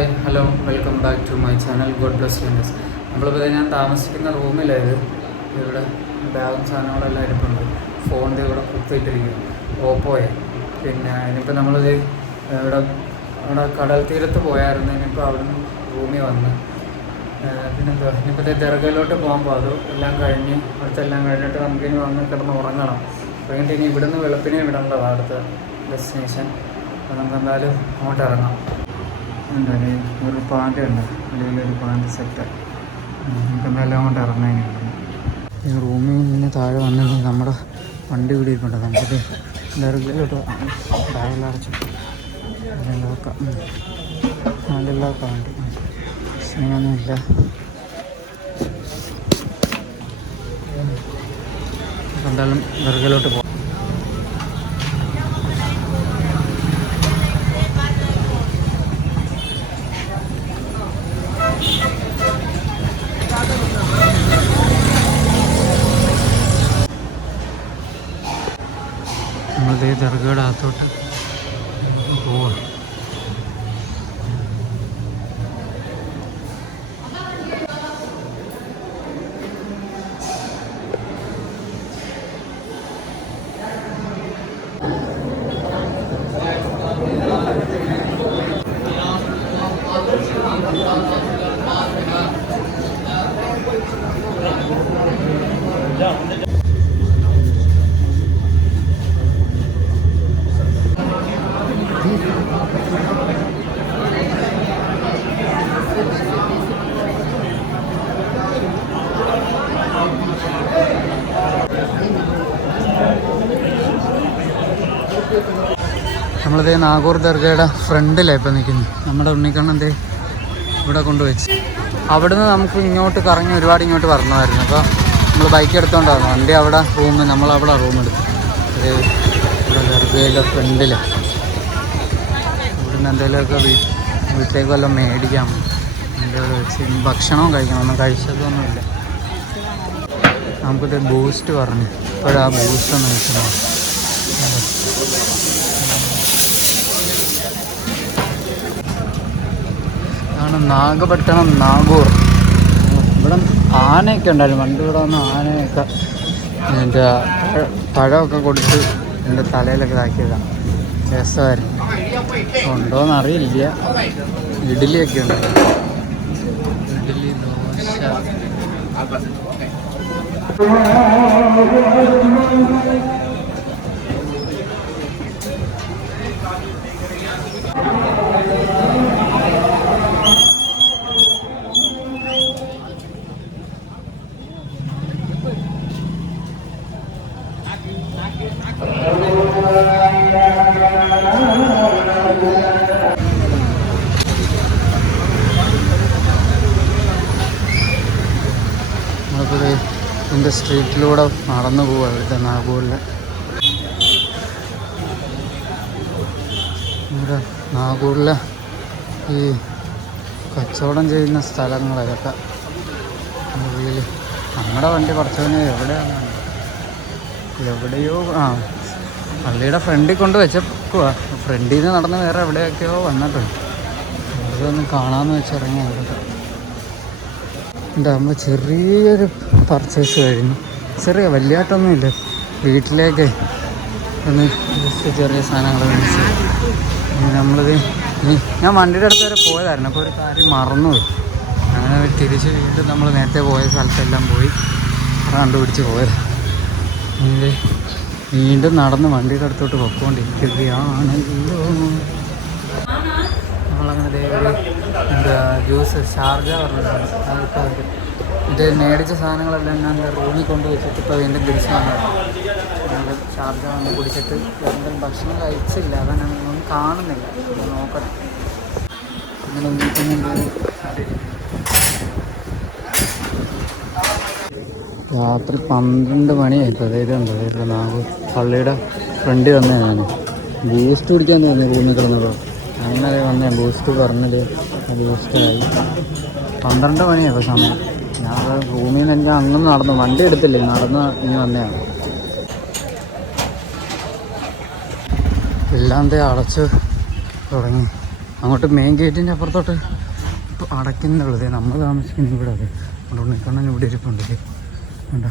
Hi hello welcome back to my channel God bless universe. നമ്മളിപ്പോൾ ഞാൻ താമസിക്കുന്ന റൂമിലായത് ഇവിടെ ബാഗും സാധനങ്ങളെല്ലാം ഇരിപ്പുണ്ട്. ഫോണിൻ്റെ ഇവിടെ കുത്തിയിട്ടിരിക്കുന്നു ഓപ്പോയെ. പിന്നെ ഇനിയിപ്പോൾ നമ്മളിത് അവിടെ കടൽ തീരത്ത് പോയായിരുന്നു. ഇനിയിപ്പോൾ അവിടെ നിന്ന് റൂമിൽ വന്ന് പിന്നെന്താ ഇനിയിപ്പോഴത്തെ ദർഗയിലോട്ട് പോകുമ്പോൾ അത് എല്ലാം കഴിഞ്ഞ് അടുത്തെല്ലാം കഴിഞ്ഞിട്ട് നമുക്കിനി വന്ന് കിടന്ന് ഉറങ്ങണം. കഴിഞ്ഞിട്ട് ഇനി ഇവിടുന്ന് വെളുപ്പിനെ വിടേണ്ടതാണ് അടുത്ത ഡെസ്റ്റിനേഷൻ. അപ്പോൾ നമുക്ക് എന്തായാലും അങ്ങോട്ട് ഇറങ്ങാം. ഉണ്ട് ഒരു പാൻ്റ് ഉണ്ട്, വലിയൊരു പാൻ്റ് സെറ്റ്. നമുക്ക് എന്തായാലും അങ്ങോട്ട് ഇറങ്ങാനാണ്. ഈ റൂമിൽ നിന്ന് താഴെ വന്നിട്ടുണ്ടെങ്കിൽ നമ്മുടെ വണ്ടി ഇവിടെ ഇരിപ്പുണ്ട്. നമുക്കത് ദർഗയിലോട്ട് ബാഗെല്ലാം അടച്ചു ലോക്കാം. നല്ല ലോക്കാം വണ്ടി, പ്രശ്നമൊന്നുമില്ല. എന്തായാലും ദർഗയിലോട്ട് പോകാം. നമ്മളിതേ ദർഗയുടെ അകത്തോട്ട് പോവാം. നമ്മളിതേ നാഗൂർ ദർഗയുടെ ഫ്രണ്ടിലാണ് ഇപ്പോൾ നിൽക്കുന്നത്. നമ്മുടെ ഉണ്ണിക്കണ്ണൻ്റെ ഇവിടെ കൊണ്ടുവച്ച് അവിടുന്ന് നമുക്ക് ഇങ്ങോട്ട് കറങ്ങി ഒരുപാട് ഇങ്ങോട്ട് വരണമായിരുന്നു. അപ്പോൾ നമ്മൾ ബൈക്ക് എടുത്തോണ്ടായിരുന്നു. വണ്ടി അവിടെ നമ്മളവിടെ റൂം എടുത്തു. അതേ ഇവിടെ ദർഗയുടെ ഫ്രണ്ടിൽ ഇവിടുന്ന് എന്തെങ്കിലുമൊക്കെ വീട്ടിലേക്ക് വല്ലതും മേടിക്കാം. എന്തെങ്കിലും വെച്ച് ഭക്ഷണവും കഴിക്കണം. ഒന്നും കഴിച്ചതൊന്നുമില്ല. നമുക്കിത് ബൂസ്റ്റ് പറഞ്ഞു. ഇപ്പോഴാ ബൂസ്റ്റ് ഒന്ന് വെക്കുന്നത്. ആണ് നാഗപട്ടണം നാഗൂർ. ഇവിടെ ആനയൊക്കെ ഉണ്ടായിരുന്നു. പണ്ട് ഇവിടെ വന്ന് ആനയൊക്കെ എൻ്റെ പഴമൊക്കെ കൊടുത്ത് എൻ്റെ തലയിലൊക്കെ ഇതാക്കിയതാണ്. രസമായിരുന്നു. ഉണ്ടോയെന്നറിയില്ല. ഇഡ്ഡലിയൊക്കെ ഉണ്ട്. ഇഡ്ഡലി, ദോശ. ഇതിൻ്റെ സ്ട്രീറ്റിലൂടെ നടന്നു പോവുക. ഇവിടുത്തെ നാഗൂറിൽ ഇവിടെ നാഗൂറിലെ ഈ കച്ചവടം ചെയ്യുന്ന സ്ഥലങ്ങളൊക്കെ ഉള്ളിൽ. നമ്മുടെ വണ്ടി കുറച്ചവന് എവിടെയോ പള്ളിയുടെ ഫ്രണ്ടിൽ കൊണ്ട് വെച്ചേക്കുക. ഫ്രണ്ടിൽ നിന്ന് നടന്ന് വേറെ എവിടെയൊക്കെയോ വന്നിട്ടുണ്ട്. അതൊന്നും കാണാമെന്ന് വെച്ചിറങ്ങി. അവിടെ നമ്മൾ ചെറിയൊരു പർച്ചേസ് കഴിഞ്ഞു. വലിയായിട്ടൊന്നുമില്ല. വീട്ടിലേക്ക് ഒന്ന് ജസ്റ്റ് ചെറിയ സാധനങ്ങൾ മേടിച്ച് നമ്മളിത് ഞാൻ വണ്ടിയുടെ അടുത്ത് വരെ പോയതായിരുന്നു. അപ്പോൾ ഒരു കാര്യം മറന്നുപോയി. അങ്ങനെ തിരിച്ച് വീണ്ടും നമ്മൾ നേരത്തെ പോയ സ്ഥലത്തെല്ലാം പോയി കണ്ടുപിടിച്ച് പോയത്. വീണ്ടും നടന്ന് വണ്ടിയുടെ അടുത്തോട്ട് പൊയ്ക്കൊണ്ടിരിക്കുകയാണല്ലോ. നമ്മളങ്ങനെ എന്താ ജ്യൂസ് ഷാർജ പറഞ്ഞിട്ടുണ്ട്. അതൊക്കെ ഇത് മേടിച്ച സാധനങ്ങളെല്ലാം ഞാൻ റൂമിൽ കൊണ്ട് വെച്ചിട്ട് ഇപ്പോൾ വീണ്ടും തിരിച്ച് വന്നത്. ഞങ്ങൾ ഷാർജ വന്ന് കുടിച്ചിട്ട് എന്തെങ്കിലും ഭക്ഷണം കഴിച്ചില്ല. അതാണ് ഒന്നും കാണുന്നില്ല. നോക്കട്ടെ. അങ്ങനെ ഒന്നിക്കുന്നുണ്ട്. രാത്രി 12 മണിയായിപ്പോൾ. അതായത് നാഗൂർ പള്ളിയുടെ ഫ്രണ്ടിൽ വന്നേ. ഞാൻ ബൂസ്റ്റ് കുടിക്കാൻ തോന്നി റൂമിൽ കിടന്നപ്പോൾ. അങ്ങനെ വന്നേ. ബൂസ്റ്റ് പറഞ്ഞത് ബൂസ്റ്റായി. 12 മണിയായപ്പോൾ സമയം. ഞാൻ റൂമിൽ നിന്ന് എനിക്ക് അങ്ങ് നടന്നു. വണ്ടി എടുത്തില്ലേ, നടന്ന് ഇനി വന്നതാണ്. എല്ലാം അടച്ച് തുടങ്ങി. അങ്ങോട്ട് മെയിൻ ഗേറ്റിൻ്റെ അപ്പുറത്തോട്ട് ഇപ്പോൾ അടയ്ക്കുന്നുള്ളത്. നമ്മൾ താമസിക്കുന്ന ഇവിടെ അതെ. അതുകൊണ്ട് ഉണ്ണിക്കണ്ണൻ ഇവിടെ ഇരിപ്പുണ്ട്. ഉണ്ടോ?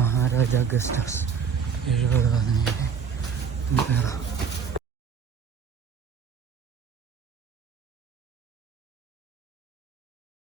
മഹാരാജ ഗസ്റ്റ് ഹൗസ് 70 കയറാം.